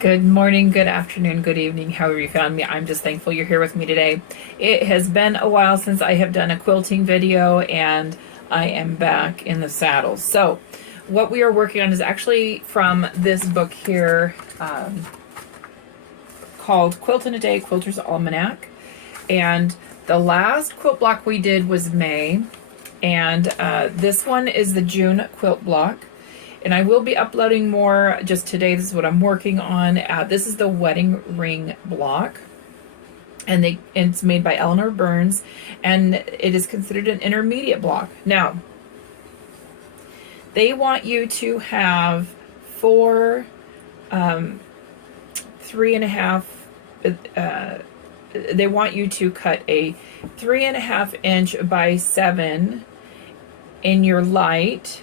Good morning, good afternoon, good evening, however you found me. I'm just thankful you're here with me today. It has been a while since I have done a quilting video, and I am back in the saddle. So what we are working on is actually from this book here called Quilt in a Day, Quilter's Almanac. And the last quilt block we did was May, and this one is the June quilt block. And I will be uploading more just today. This is what I'm working on. This is the wedding ring block. And it's made by Eleanor Burns. And it is considered an intermediate block. Now, they want you to have four, 3.5, they want you to cut a 3.5 inch by 7 in your light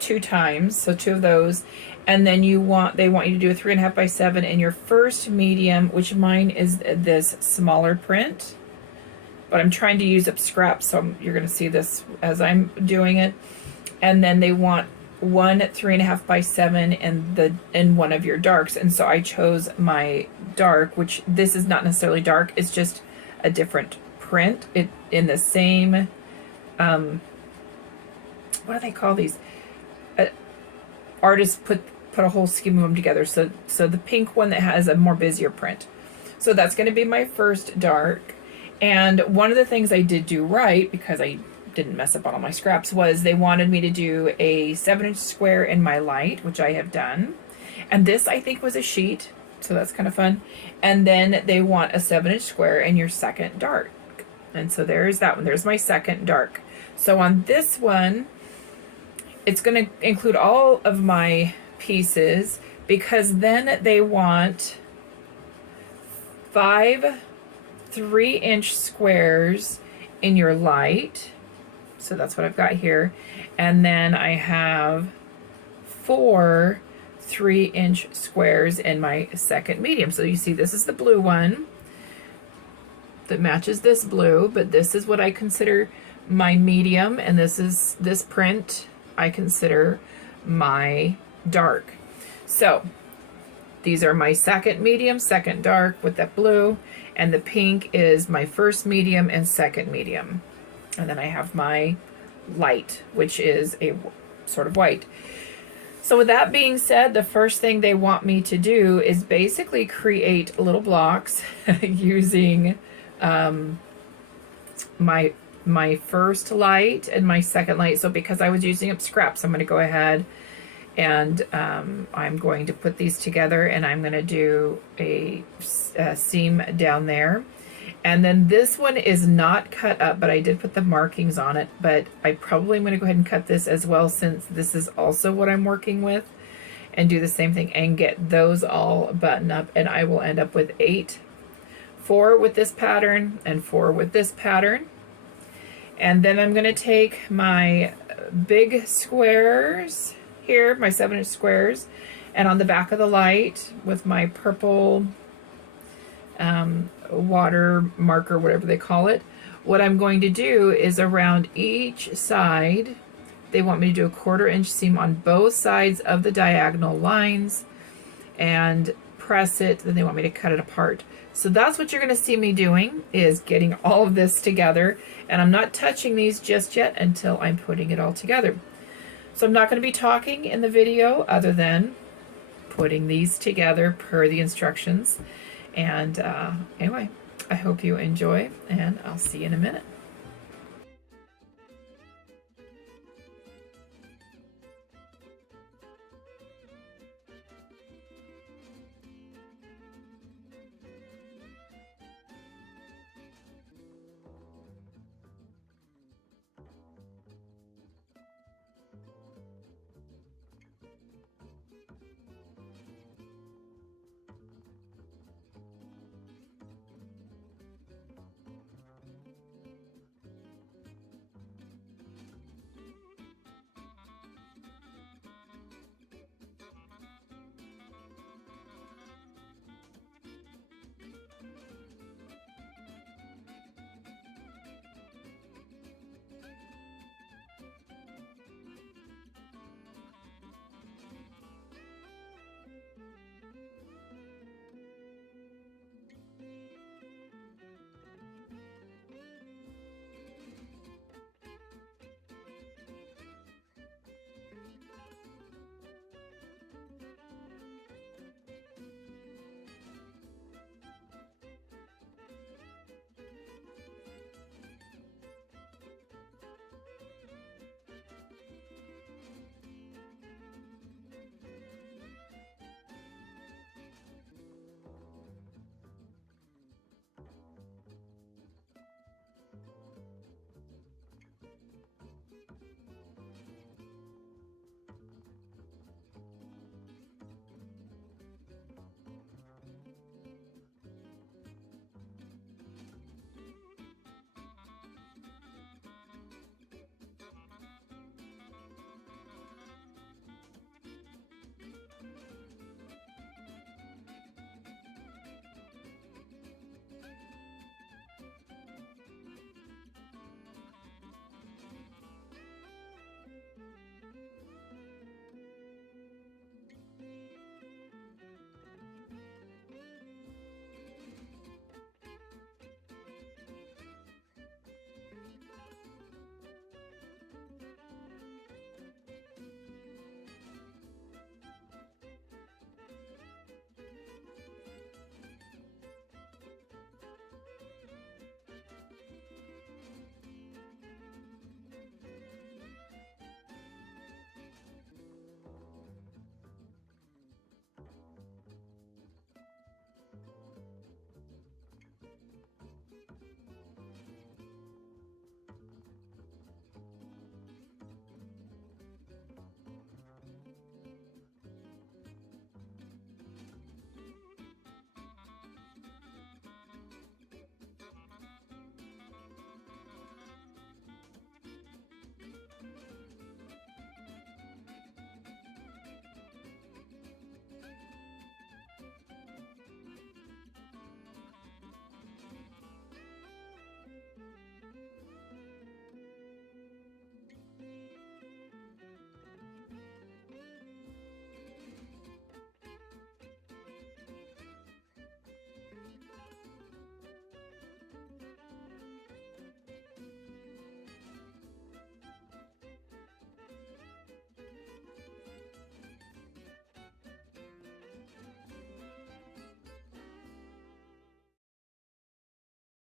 2 times, so 2 of those, and then they want you to do a 3.5 by 7 in your first medium, which mine is this smaller print, but I'm trying to use up scraps, so you're going to see this as I'm doing it. And then they want one 3.5 by 7 in one of your darks, and so I chose my dark, which this is not necessarily dark, it's just a different print. It in the same what do they call these? Artists put a whole scheme of them together. So the pink one that has a more busier print. So that's going to be my first dark. And one of the things I did do right, because I didn't mess up on all my scraps, was they wanted me to do a 7-inch square in my light, which I have done. And this I think was a sheet, so that's kind of fun. And then they want a 7-inch square in your second dark. And so there's that one. There's my second dark. So on this one, it's going to include all of my pieces, because then they want 5 3-inch squares in your light. So that's what I've got here. And then I have 4 3-inch squares in my second medium. So you see, this is the blue one that matches this blue, but this is what I consider my medium, and this print I consider my dark. So these are my second medium, second dark with that blue, and the pink is my first medium and second medium. And then I have my light, which is a sort of white. So with that being said, the first thing they want me to do is basically create little blocks using my first light and my second light. So because I was using up scraps, I'm going to go ahead and I'm going to put these together, and I'm going to do a seam down there. And then this one is not cut up, but I did put the markings on it, but I probably am going to go ahead and cut this as well, since this is also what I'm working with, and do the same thing and get those all buttoned up. And I will end up with 4 with this pattern and 4 with this pattern. And then I'm going to take my big squares here, my 7-inch squares, and on the back of the light with my purple water marker, whatever they call it, what I'm going to do is around each side, they want me to do a 1/4 inch seam on both sides of the diagonal lines and press it. Then they want me to cut it apart. So that's what you're going to see me doing, is getting all of this together, and I'm not touching these just yet until I'm putting it all together. So I'm not going to be talking in the video other than putting these together per the instructions. And anyway, I hope you enjoy, and I'll see you in a minute.